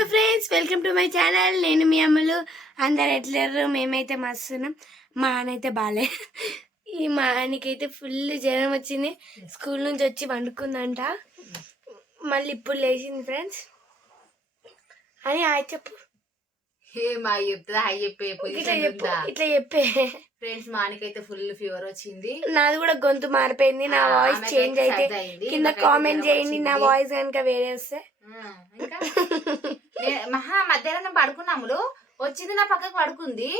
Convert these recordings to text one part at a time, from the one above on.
Hello friends welcome to my channel నేను మీ అమ్మలు అందరు ఎట్లేరు మేమైతే మస్తున్నాం మా ఆయనైతే బాలే. ఈ మా ఆయనకైతే ఫుల్ జ్వరం వచ్చింది. స్కూల్ నుంచి వచ్చి వండుకుందంట. మళ్ళీ ఇప్పుడు లేచింది ఫ్రెండ్స్ అని ఆయన చెప్పు. ఇట్లా చెప్పు ఫ్రెండ్స్ మానికైతే ఫుల్ ఫీవర్ వచ్చింది. నాది కూడా గొంతు మారిపోయింది. నా ఆ, వాయిస్ చేంజ్ అయితే. కింద కామెంట్ చేయండి. నా. వాయిస్ కనుక వేరే వస్తే. ఆ, ఇంకా? మహా మధ్యాహ్నం పడుకున్నాములు వచ్చింది నా పక్కకు పడుకుంది.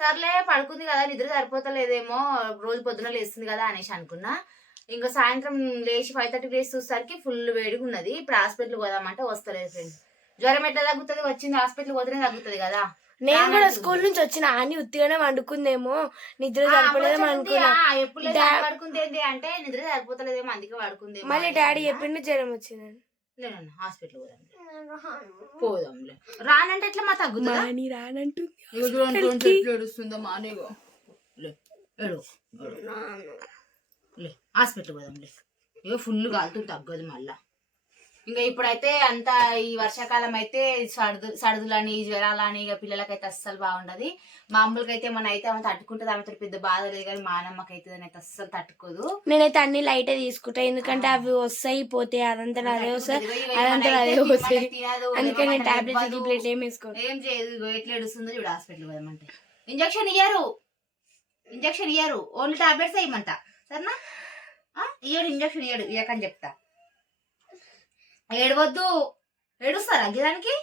సర్లే పడుకుంది కదా నిద్ర సరిపోతలేదేమో రోజు పొద్దున లేస్తుంది కదా అనేసి అనుకున్నా. ఇంకా సాయంత్రం లేచి ఫైవ్ థర్టీ లేచి చూసేసరికి ఫుల్ వేడిగా ఉన్నది. ఇప్పుడు హాస్పిటల్ పోదామంటే వస్తలేదు ఫ్రెండ్స్ జ్వరం ఎట్లా తగ్గుతుంది? వచ్చింది హాస్పిటల్ పోతేనే తగ్గుతుంది కదా. నేను కూడా. స్కూల్ నుంచి వచ్చిన. అని ఉత్తిగానే వండుకుందేమో. నిద్ర సరిపోలేదేమో. అనుకున్నా. ఎప్పుడు పడుకుంది అంటే నిద్ర సరిపోతలేదేమో అందుకే పడుకుంది మళ్ళీ డాడీ చెప్పిండు జ్వరం వచ్చిందని. లేనన్న హాస్పిటల్ పోదాం పోదాంలే. రానంటే ఎట్లా మా తగ్గుతుందా? మాని రానంటుంది. ఏడుస్తుందో మానేగో లే ఏడు ఏడు. లే హాస్పిటల్ పోదాంలే. ఇగో ఫుల్ కాలుతుంది తగ్గదు మళ్ళా. ఇంకా ఇప్పుడైతే అంత ఈ వర్షాకాలం అయితే సడుదు సడుదులని జ్వరాలని ఇక పిల్లలకైతే అస్సలు బాగుండదు. మామూలుగా అయితే మన అయితే ఆమె తట్టుకుంటుంది పెద్ద బాధ లేదు కానీ మా అయితే అయితే అస్సలు తట్టుకోదు. నేనైతే అన్ని లైటే తీసుకుంటా ఎందుకంటే అవి వస్తాయి పోతాయి అదంతా అదే వస్తాయి అదంతా అదే పోతాయి అందుకే నేను టాబ్లెట్స్ గిబ్లెట్ ఏం వేసుకోను. ఏం చేయదు ఎట్లా ఏడుస్తుందో చూడు హాస్పిటల్ పోదామంటే. ఇంజక్షన్ ఇయ్యరు. ఇంజక్షన్ ఇయ్యరు. ఓన్లీ టాబ్లెట్స్ వేయమంట సరేనా? ఇయ్యడు ఇంజక్షన్ ఇయ్యడు ఇయ్యకని చెప్తా. ఏడవద్దు. ఏడుస్తారా గిదానికి?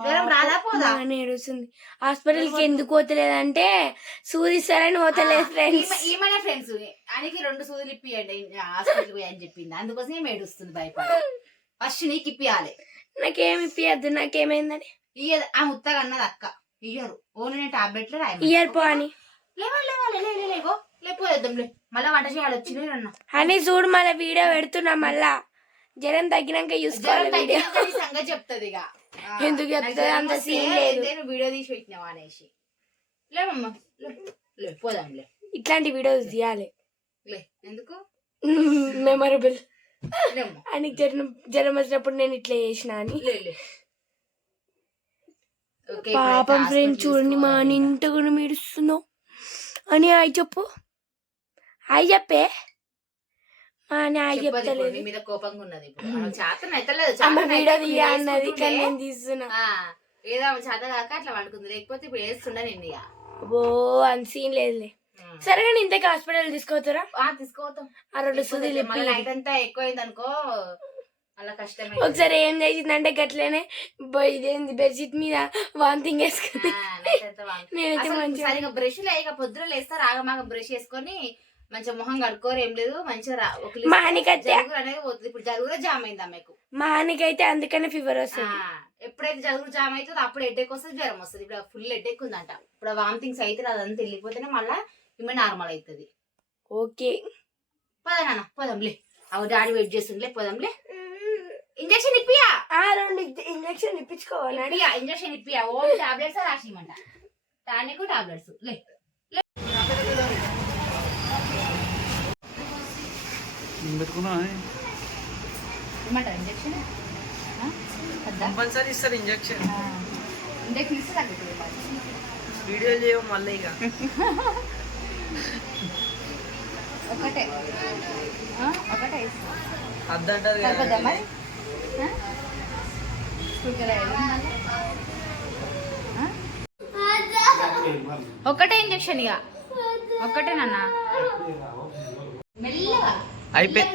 జ్వరం రాదా పోదా? అని ఏడుస్తుంది. హాస్పిటల్కి ఎందుకు పోతలేదంటే సూదిస్తారని పోతలేదు ఫ్రెండ్స్. ఈమెనే ఫ్రెండ్స్. ఆయనకి రెండు సూదులు ఇప్పియండి. హాస్పిటల్ పోయి అని చెప్పింది. అందుకోసం ఏమి ఏడుస్తుంది భయపడి. ఫస్ట్ నీకు ఇప్పియాలి. నాకేమి ఇప్పియద్దు. నాకేమైందని? ఇయ్యదు. ఆ ముత్తగా అన్నది అక్క. ఇయ్యరు. ఓన్లీ నేను టాబ్లెట్లు రాయి ఇయర్ పో అని. లేవాలి మళ్ళీ వంట చేయాలి. వచ్చింది అన్న అని చూడు మళ్ళీ వీడియో పెడుతున్నా మళ్ళా. జ్వరం తగ్గినాక చూసుకోవాలి నీ సంగతి చెప్తుంది ఇక. ఎందుకు చెప్తది? అంత సీన్ లేదు. నేను వీడియో తీసి పెట్టినావా అనేసి. లేవమ్మా లే ఇట్లాంటి వీడియోస్ తీయాలి. లే ఎందుకు? మెమరబుల్ అని జ్వరం జ్వరం వచ్చినప్పుడు నేను ఇట్లా చేసిన అని. పాపం ఫ్రెండ్ చూడండి మా. ఇంతగా మీడుస్తున్నావు అని అయి చెప్పు. అయి చెప్పే. మా చెప్తలేదు. నీ మీద కోపంగా ఉన్నది ఇప్పుడు చేతన అయితలేదు అమ్మ చేతన వీడియో అయితే తీయ ఇప్పుడు అన్నది వేసుకుంటుండే. కానీ నేను తీస్తున్నా. ఆ, ఏదో ఆమె చేత కాక అట్లా పడుకుంది లేకపోతే ఇప్పుడు వేస్తుండే నేను ఇక. ఓ అని సీన్ లేదులే. సరే కానీ ఇంతకి హాస్పిటల్ తీసుకోవచ్చురా ఆ, తీసుకోవద్దాం ఆ రెండు ఇప్పి. నైట్ అంతా ఎక్కువైంది అనుకో అలా కష్టమే ఒకసారి ఏం చేసిందంటే గట్లనే ఇదేంది బెడ్షీట్ మీద వాంతింగ్ వేసుకుంది. నేనైతే మంచిగా- బ్రష్ లేక పొద్దున లేస్తారు ఆగమాగ బ్రష్ వేసుకొని మంచిగా మొహం కడుక్కోరు ఏం లేదు మంచిగా ఒక జలుబు అనేది పోతుంది. ఇప్పుడు జలుబు జామ్ అయింది ఆమెకు. మా ఆయనకైతే అందుకనే ఫీవర్ వస్తుంది. ఎప్పుడైతే జలుబు జామ్ అవుతుందో అప్పుడు హెడ్ఏక్ వస్తుంది జ్వరం వస్తుంది. ఇప్పుడు ఫుల్ హెడ్ఏక్ ఉందంట. ఇప్పుడు వామిటింగ్స్ అయితే అదంతా వెళ్ళిపోతేనే మళ్ళీ ఇమ్మ నార్మల్ అవుతుంది. ఓకే. పోదా నాన్న పోదాంలే అవు డాడీ వెయిట్ చేస్తుందిలే పోదాంలే ఇంజక్షన్ ఇప్పియా? ఆ రెండు ఇంజక్షన్ ఇప్పించుకోవాలి. ఇంజక్షన్ ఇప్పియా. Only tablets రాసిమంట. Tonic tablets. లే. పెట్టుకున్నా ఇంజక్షన్? కంపల్సరీ ఇస్తారు ఇంజక్షన్. ఇంజక్షన్ ఇస్తే తగ్గుతుంది. వీడియో చేయవు మళ్ళీ ఇక. ఒకటే. ఒకటే. అద్దంటారు కదా. మరి? ఒకటే ఇంజక్షన్ ఇక. ఒక్కటే నాన్న. మెల్లగా. అయిపోయి-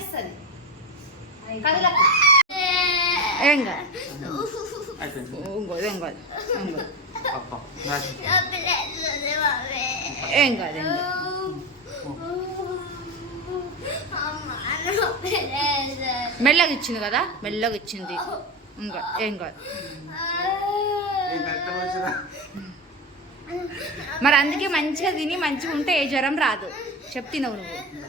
కాదు. ఏం కాదు ఏం కాదు. మెల్లగా ఇచ్చింది కదా? మెల్లగా ఇచ్చింది. ఇంకా ఏం కాదు. మరి అందుకే మంచిగా తిని మంచిగా ఉంటే ఏ జ్వరం రాదు. చెప్తున్నావు నువ్వు.